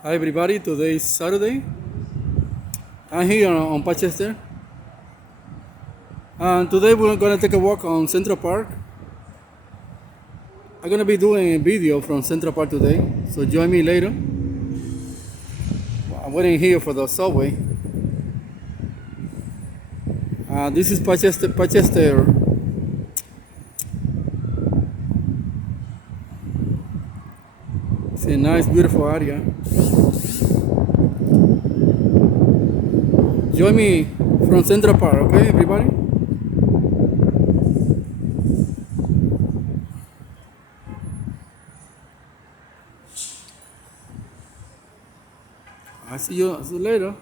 Hi everybody, today is Saturday. I'm here on Paschester. And today we're gonna take a walk on Central Park. I'm gonna be doing a video from Central Park today, so join me later. I'm waiting here for the subway. This is Paschester. It's a nice, beautiful area. Join me from Central Park, okay, everybody? I see you later.